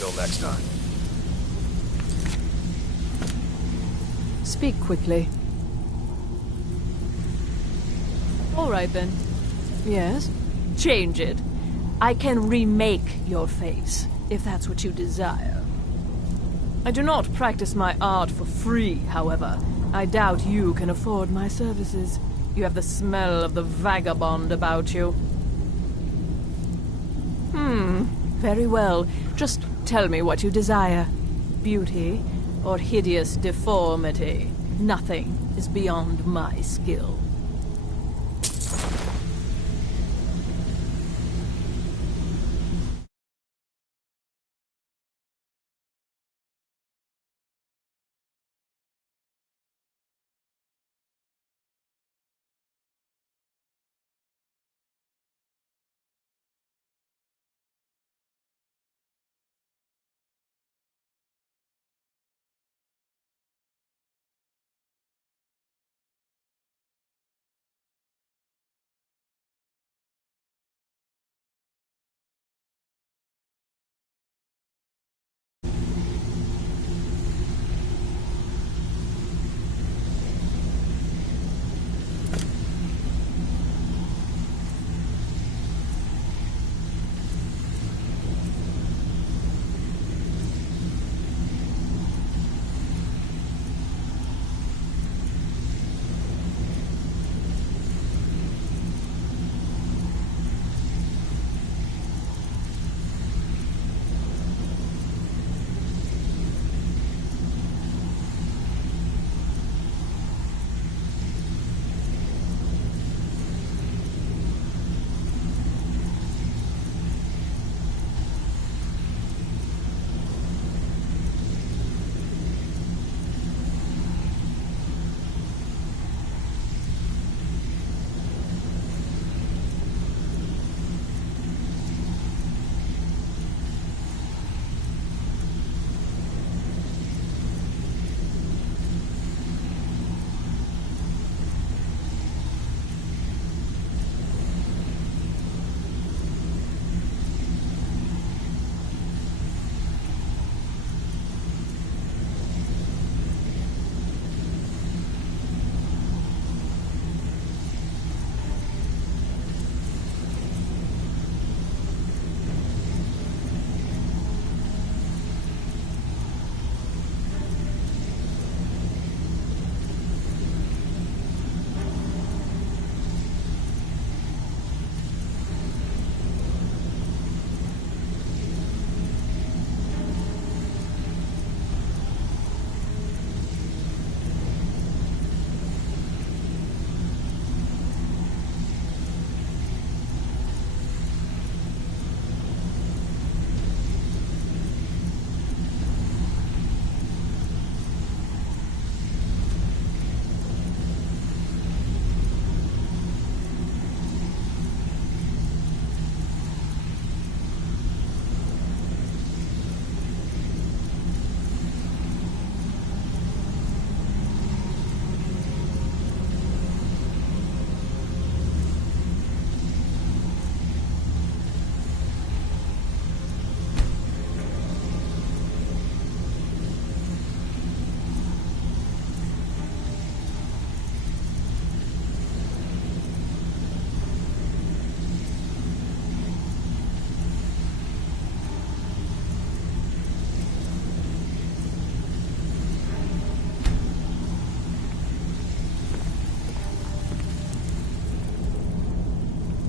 Until next time. Speak quickly. All right, then. Yes? Change it. I can remake your face, if that's what you desire. I do not practice my art for free, however. I doubt you can afford my services. You have the smell of the vagabond about you. Very well. Just tell me what you desire. Beauty or hideous deformity. Nothing is beyond my skill.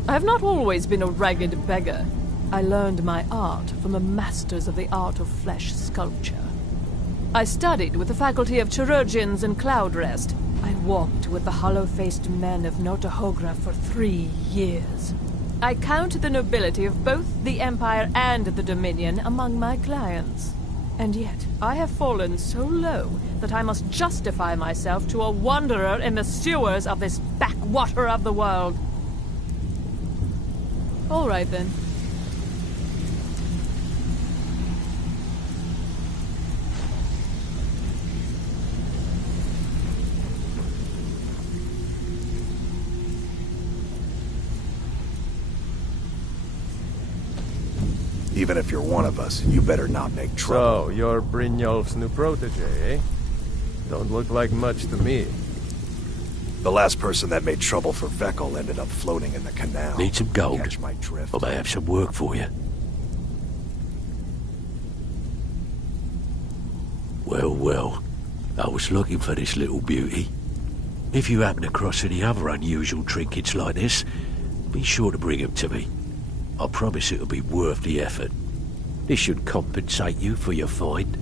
I have not always been a ragged beggar. I learned my art from the masters of the art of flesh sculpture. I studied with the faculty of chirurgeons and cloud rest. I walked with the hollow-faced men of Notahogra for 3 years. I count the nobility of both the Empire and the Dominion among my clients. And yet, I have fallen so low that I must justify myself to a wanderer in the sewers of this backwater of the world. All right, then. Even if you're one of us, you better not make trouble. So, you're Brynjolf's new protege, eh? Don't look like much to me. The last person that made trouble for Vekkel ended up floating in the canal. Need some gold? Catch my drift? I may have some work for you. Well, well. I was looking for this little beauty. If you happen across any other unusual trinkets like this, be sure to bring them to me. I promise it'll be worth the effort. This should compensate you for your find.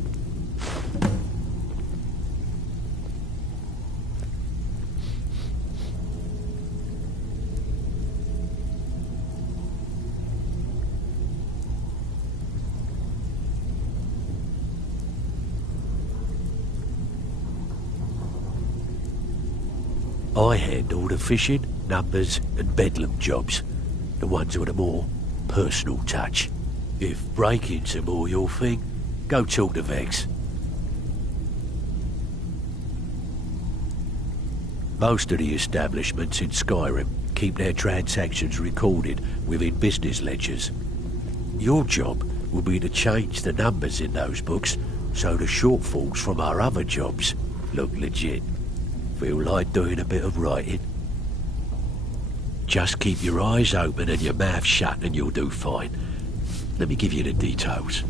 I handle the fishing, numbers and bedlam jobs. The ones with a more personal touch. If breaking's a more your thing, go talk to Vex. Most of the establishments in Skyrim keep their transactions recorded within business ledgers. Your job will be to change the numbers in those books so the shortfalls from our other jobs look legit. Feel like doing a bit of writing? Just keep your eyes open and your mouth shut and you'll do fine. Let me give you the details.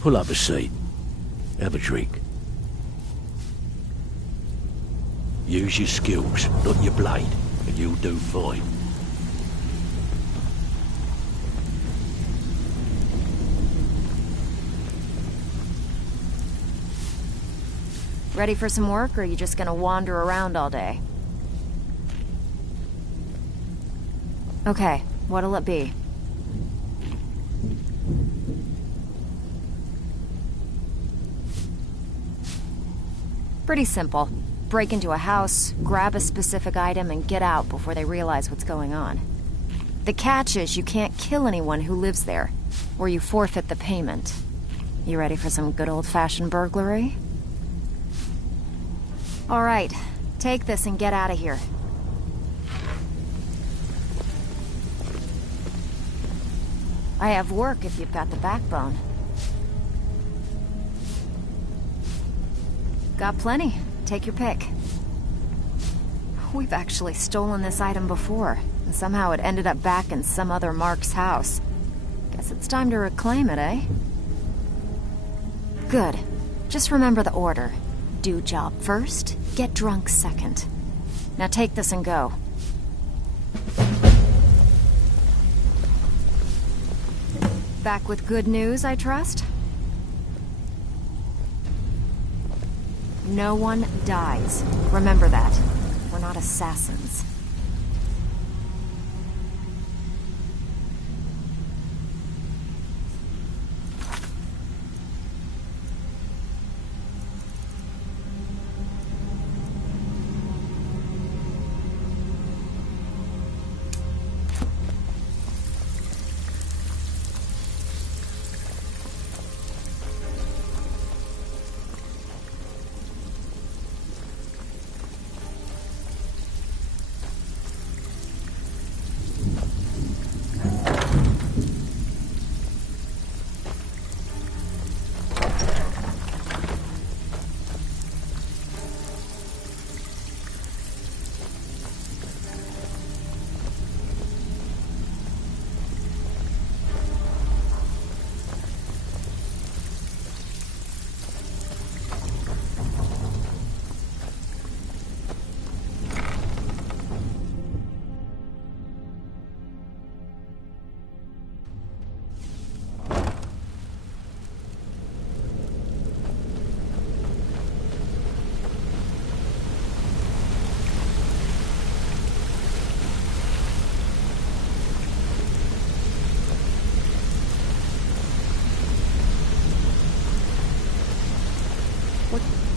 Pull up a seat. Have a drink. Use your skills, not your blade, and you'll do fine. Ready for some work, or are you just gonna wander around all day? Okay, what'll it be? Pretty simple. Break into a house, grab a specific item, and get out before they realize what's going on. The catch is you can't kill anyone who lives there, or you forfeit the payment. You ready for some good old-fashioned burglary? All right, take this and get out of here. I have work if you've got the backbone. Got plenty. Take your pick. We've actually stolen this item before, and somehow it ended up back in some other Mark's house. Guess it's time to reclaim it, eh? Good. Just remember the order. Do job first, get drunk second. Now take this and go. Back with good news, I trust? No one dies. Remember that. We're not assassins.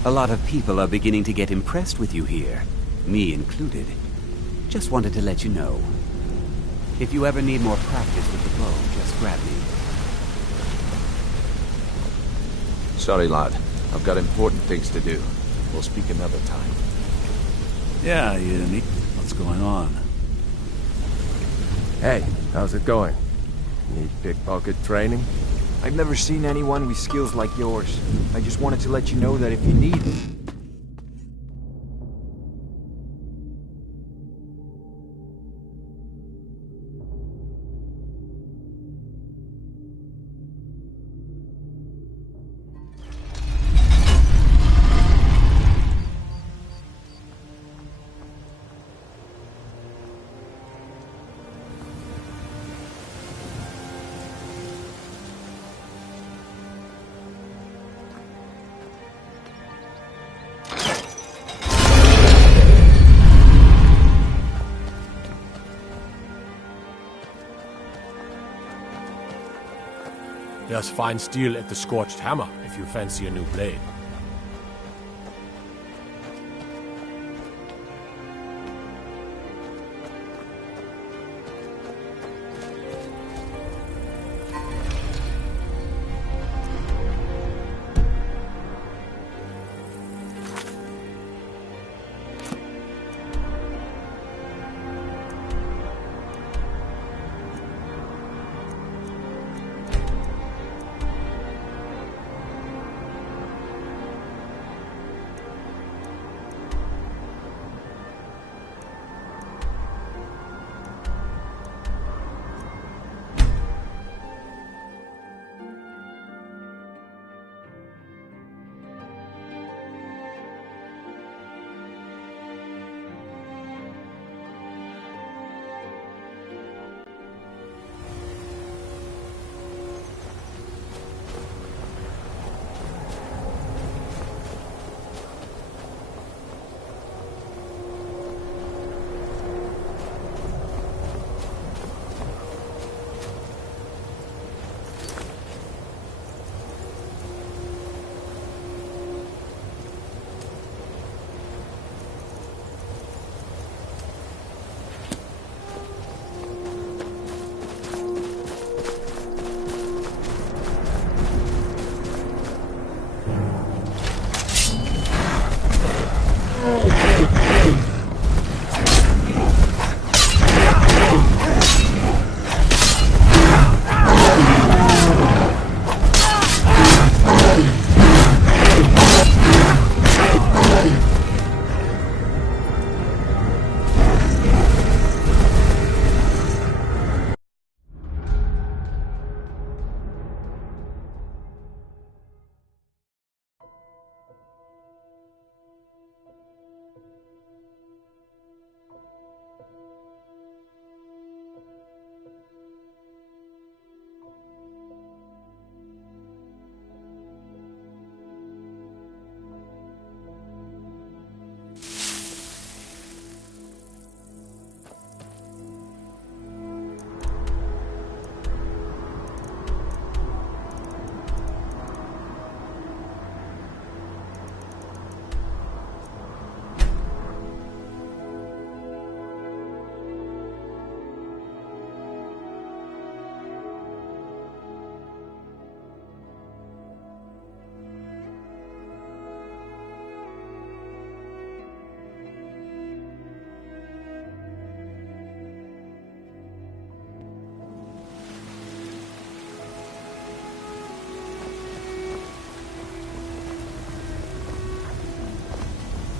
A lot of people are beginning to get impressed with you here, me included. Just wanted to let you know. If you ever need more practice with the bow, just grab me. Sorry, lad. I've got important things to do. We'll speak another time. Yeah, you need... What's going on? Hey, how's it going? Need pickpocket training? I've never seen anyone with skills like yours. I just wanted to let you know that if you need it. There's fine steel at the Scorched Hammer, if you fancy a new blade.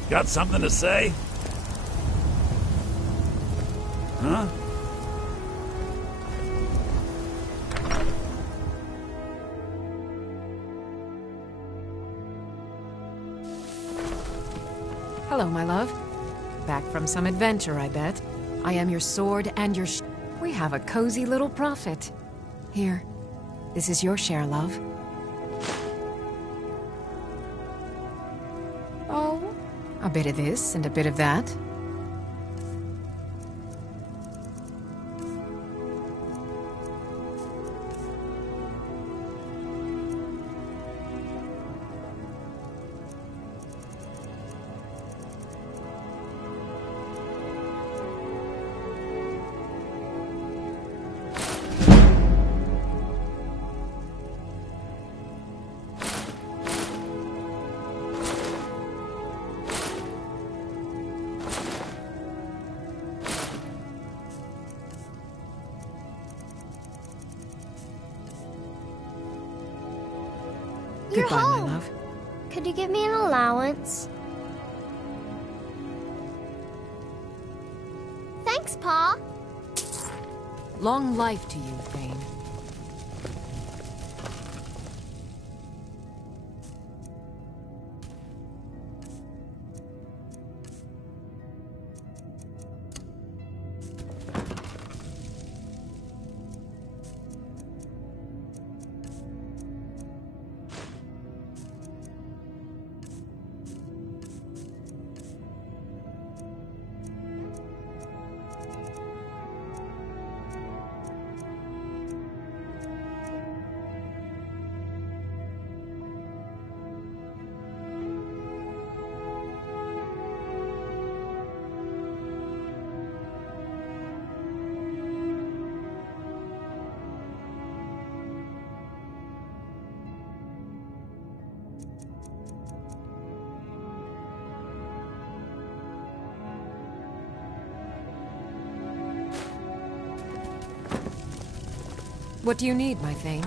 Got something to say? Huh? Hello, my love. Back from some adventure, I bet. I am your sword and your We have a cozy little profit. Here, this is your share, love. Oh, a bit of this and a bit of that. You're Goodbye, home. my love. Could you give me an allowance? Thanks, Pa. Long life to you, Thane. What do you need, my Thane?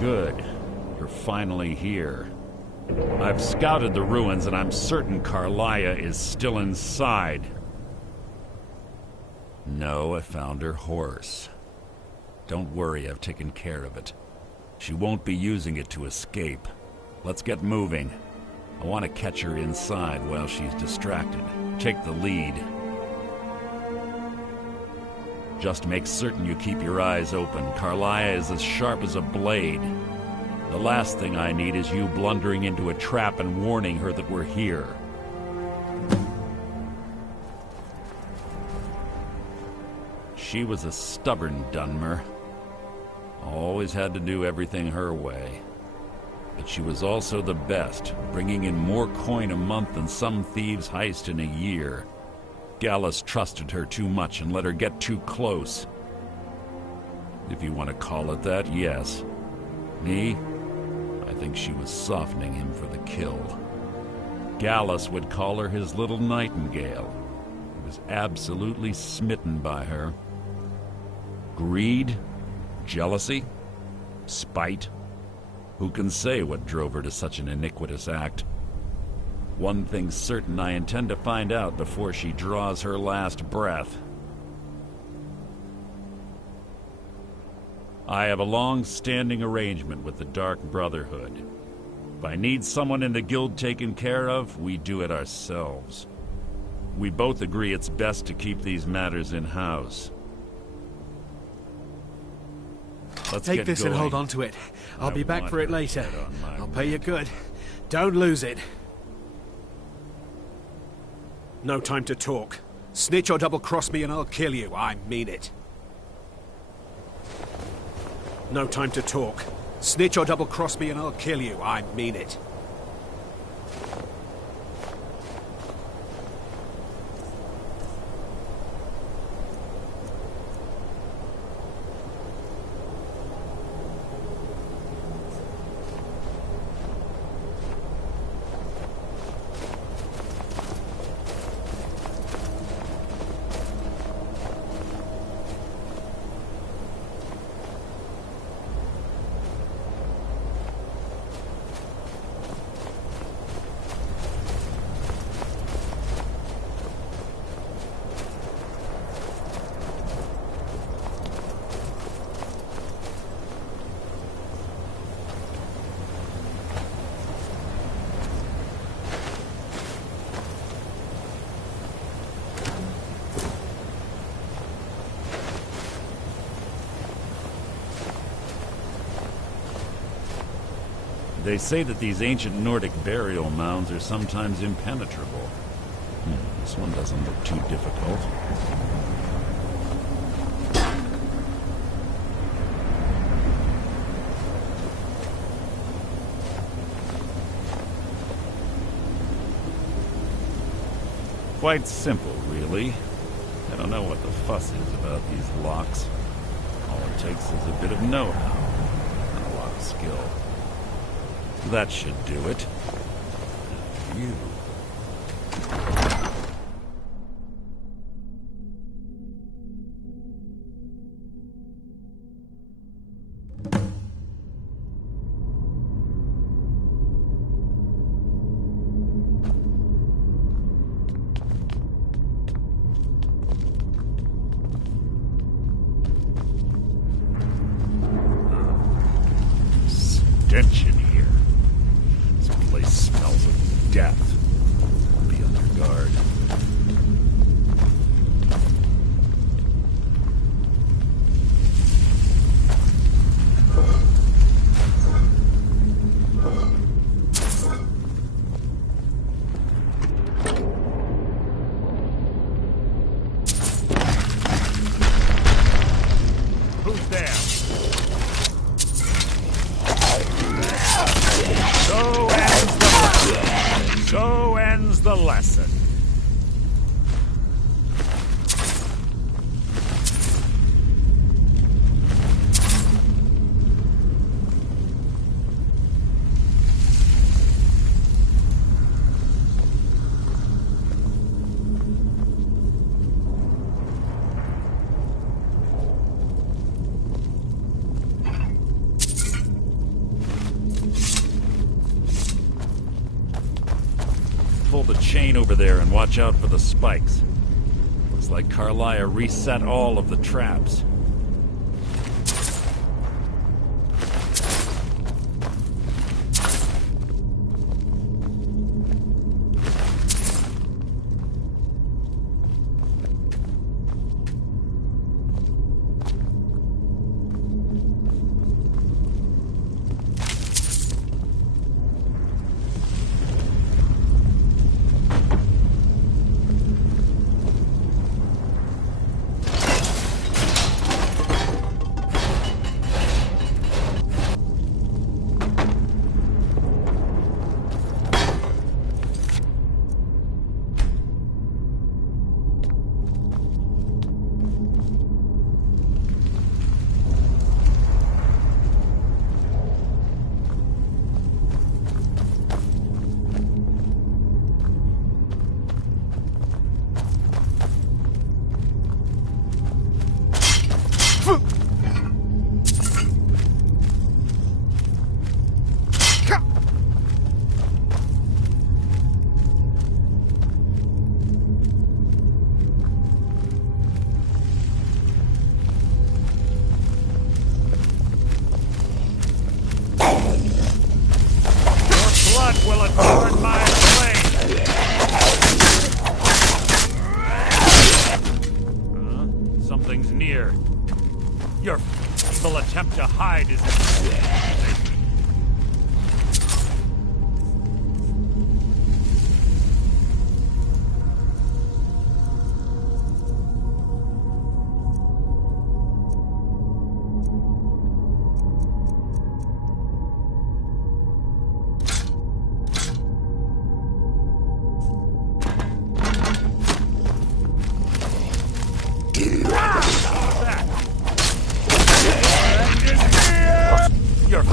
Good. You're finally here. I've scouted the ruins and I'm certain Carlia is still inside. No, I found her horse. Don't worry, I've taken care of it. She won't be using it to escape. Let's get moving. I want to catch her inside while she's distracted. Take the lead. Just make certain you keep your eyes open. Karliah is as sharp as a blade. The last thing I need is you blundering into a trap and warning her that we're here. She was a stubborn Dunmer. Always had to do everything her way. But she was also the best, bringing in more coin a month than some thieves heist in a year. Gallus trusted her too much and let her get too close. If you want to call it that, yes. Me? I think she was softening him for the kill. Gallus would call her his little nightingale. He was absolutely smitten by her. Greed? Jealousy? Spite? Who can say what drove her to such an iniquitous act? One thing's certain, I intend to find out before she draws her last breath. I have a long-standing arrangement with the Dark Brotherhood. If I need someone in the guild taken care of, we do it ourselves. We both agree it's best to keep these matters in-house. Let's Take get this going. and hold on to it. I'll be back want for it her later. head on my I'll pay you good. Don't lose it. No time to talk. Snitch or double-cross me and I'll kill you. I mean it. No time to talk. Snitch or double-cross me and I'll kill you. I mean it. They say that these ancient Nordic burial mounds are sometimes impenetrable. This one doesn't look too difficult. Quite simple, really. I don't know what the fuss is about these locks. All it takes is a bit of know-how and a lot of skill. That should do it. After you. Stench in here. This place smells of death. Be on your guard. Who's there? So ends the lesson. Pull the chain over there and watch out for the spikes. Looks Looks like Carlia reset all of the traps. Will adorn my blade. Something's near. Your feeble attempt to hide is... You're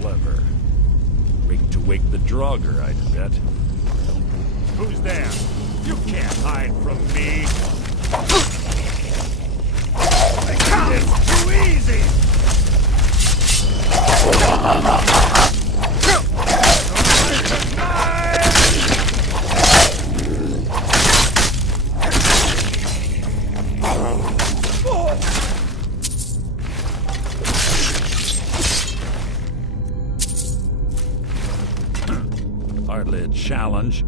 Clever. Rigged to wake the Draugr, I'd bet. Who's there? You can't hide from me! It's too easy! Hardly a challenge.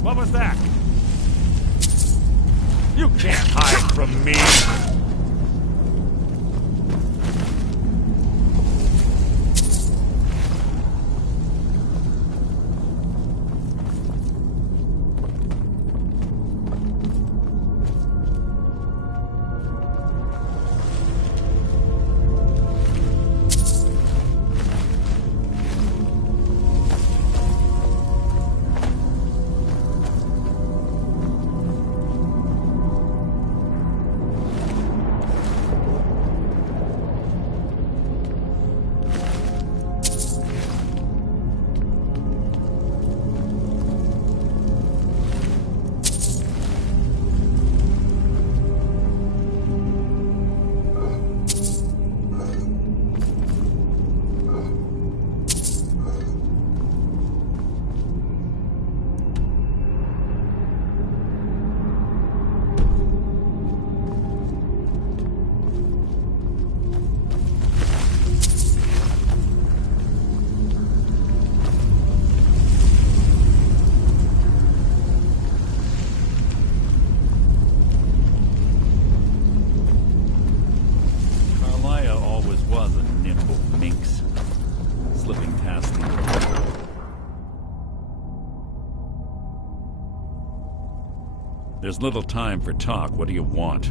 What was that? You can't hide from me! There's little time for talk. What do you want?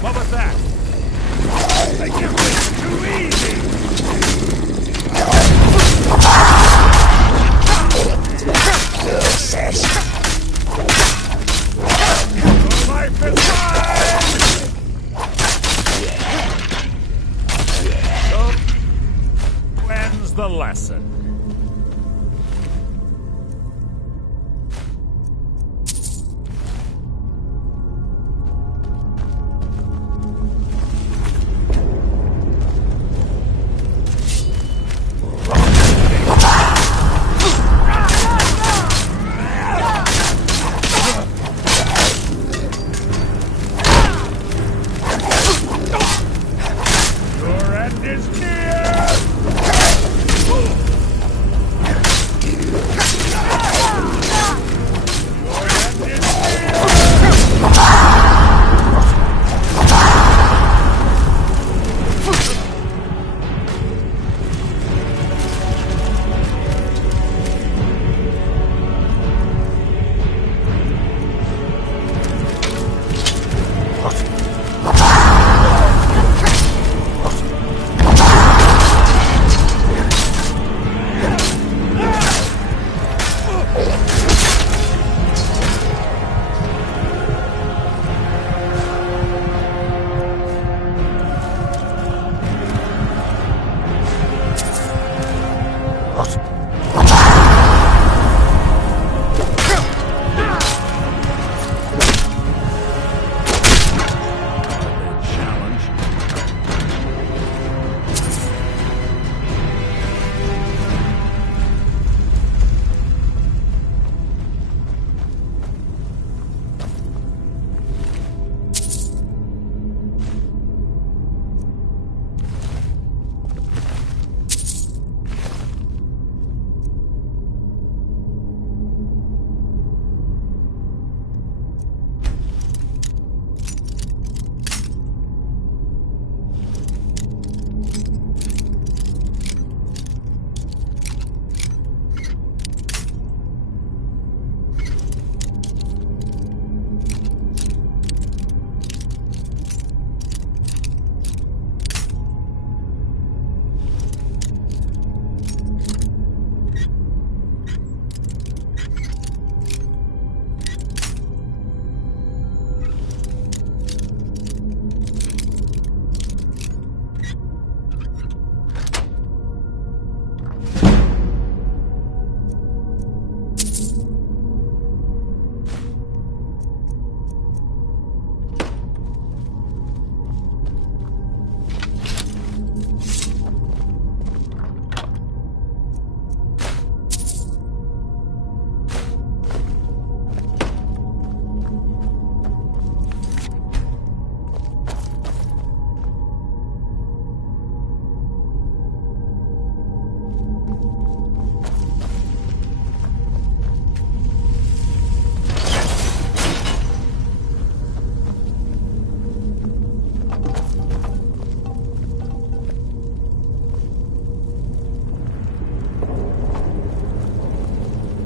What was that? I can't wait too easy! Your life is mine! So ends the lesson.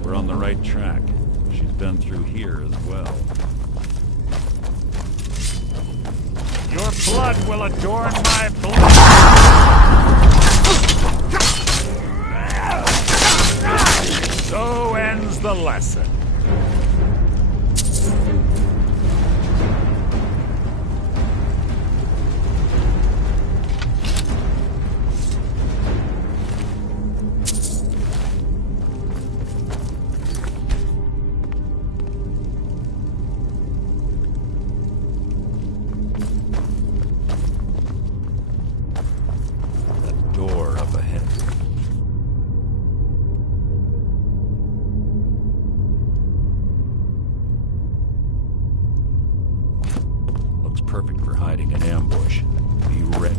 We're on the right track. She's been through here as well. Your blood will adorn my blood! So ends the lesson. Perfect for hiding an ambush. Be ready.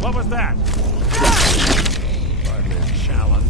What was that? Hardly a challenge.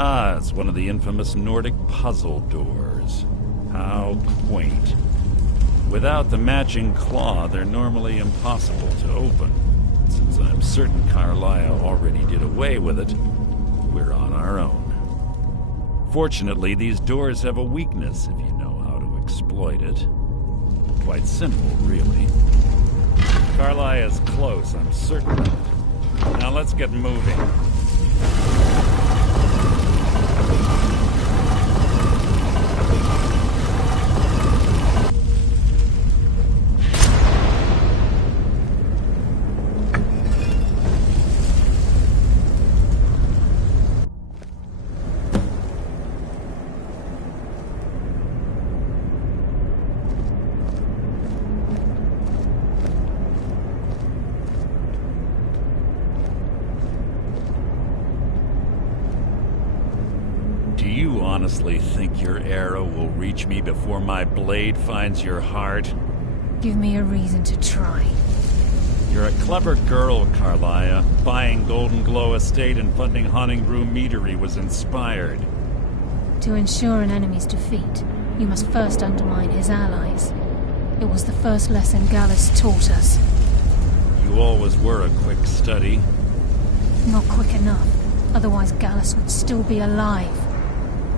Ah, it's one of the infamous Nordic puzzle doors. How quaint. Without the matching claw, they're normally impossible to open. Since I'm certain Carlisle already did away with it, we're on our own. Fortunately, these doors have a weakness if you know how to exploit it. Quite simple, really. Carlisle is close, I'm certain of it. Now let's get moving. Honestly think your arrow will reach me before my blade finds your heart? Give me a reason to try. You're a clever girl, Carlia. Buying Golden Glow Estate and funding Haunting Brew Meadery was inspired. To ensure an enemy's defeat, you must first undermine his allies. It was the first lesson Gallus taught us. You always were a quick study. Not quick enough. Otherwise Gallus would still be alive.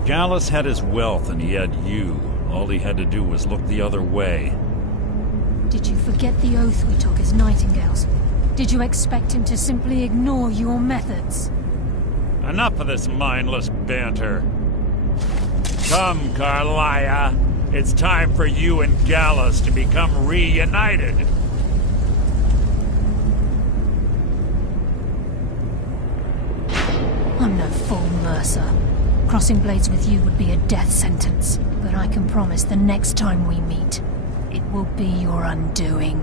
Gallus had his wealth and he had you. All he had to do was look the other way. Did you forget the oath we took as Nightingales? Did you expect him to simply ignore your methods? Enough of this mindless banter. Come, Carlia. It's time for you and Gallus to become reunited. I'm no fool, Mercer. Crossing blades with you would be a death sentence, but I can promise the next time we meet, it will be your undoing.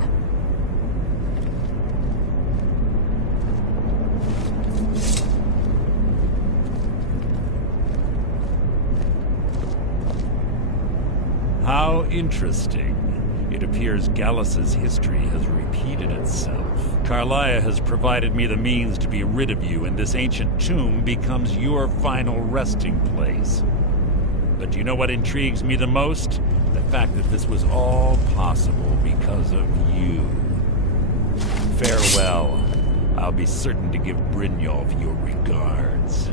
How interesting. It appears Gallus's history has repeated itself. Carlia has provided me the means to be rid of you, and this ancient tomb becomes your final resting place. But do you know what intrigues me the most? The fact that this was all possible because of you. Farewell. I'll be certain to give Brynjolf your regards.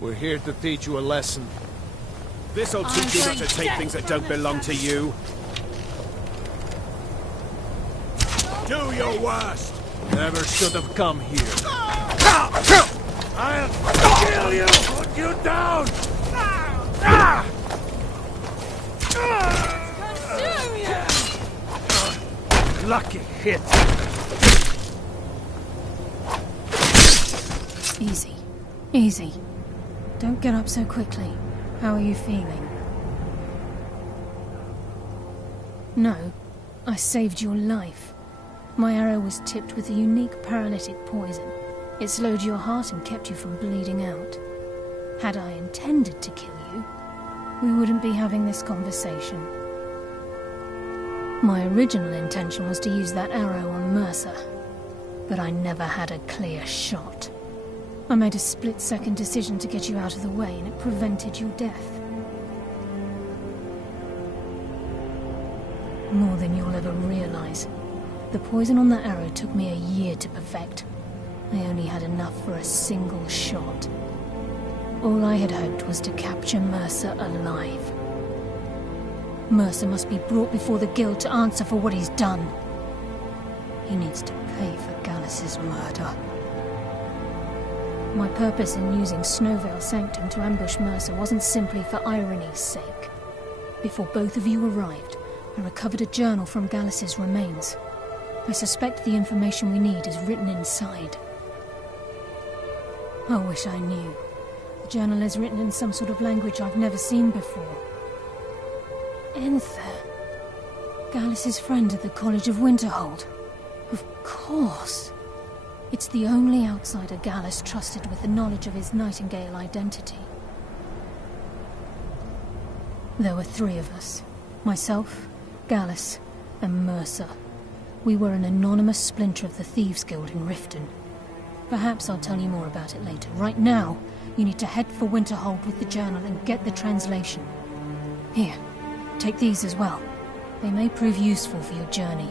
We're here to teach you a lesson. This'll teach you not to take things that don't belong to you. Do your worst! Never should have come here. I'll kill you! Put you down! Lucky hit. Easy. Easy. Don't get up so quickly. How are you feeling? No, I saved your life. My arrow was tipped with a unique paralytic poison. It slowed your heart and kept you from bleeding out. Had I intended to kill you, we wouldn't be having this conversation. My original intention was to use that arrow on Mercer, but I never had a clear shot. I made a split-second decision to get you out of the way, and it prevented your death. More than you'll ever realize. The poison on that arrow took me a year to perfect. I only had enough for a single shot. All I had hoped was to capture Mercer alive. Mercer must be brought before the Guild to answer for what he's done. He needs to pay for Gallus's murder. My purpose in using Snowvale Sanctum to ambush Mercer wasn't simply for irony's sake. Before both of you arrived, I recovered a journal from Gallus's remains. I suspect the information we need is written inside. I wish I knew. The journal is written in some sort of language I've never seen before. Enther. Gallus's friend at the College of Winterhold. Of course. It's the only outsider Gallus trusted with the knowledge of his Nightingale identity. There were 3 of us. Myself, Gallus, and Mercer. We were an anonymous splinter of the Thieves' Guild in Riften. Perhaps I'll tell you more about it later. Right now, you need to head for Winterhold with the journal and get the translation. Here, take these as well. They may prove useful for your journey.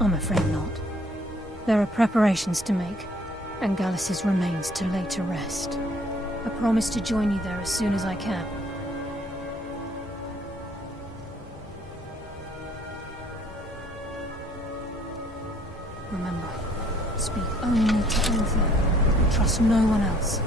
I'm afraid not. There are preparations to make, and Gallus's remains to lay to rest. I promise to join you there as soon as I can. Remember, speak only to Othar. Trust no one else.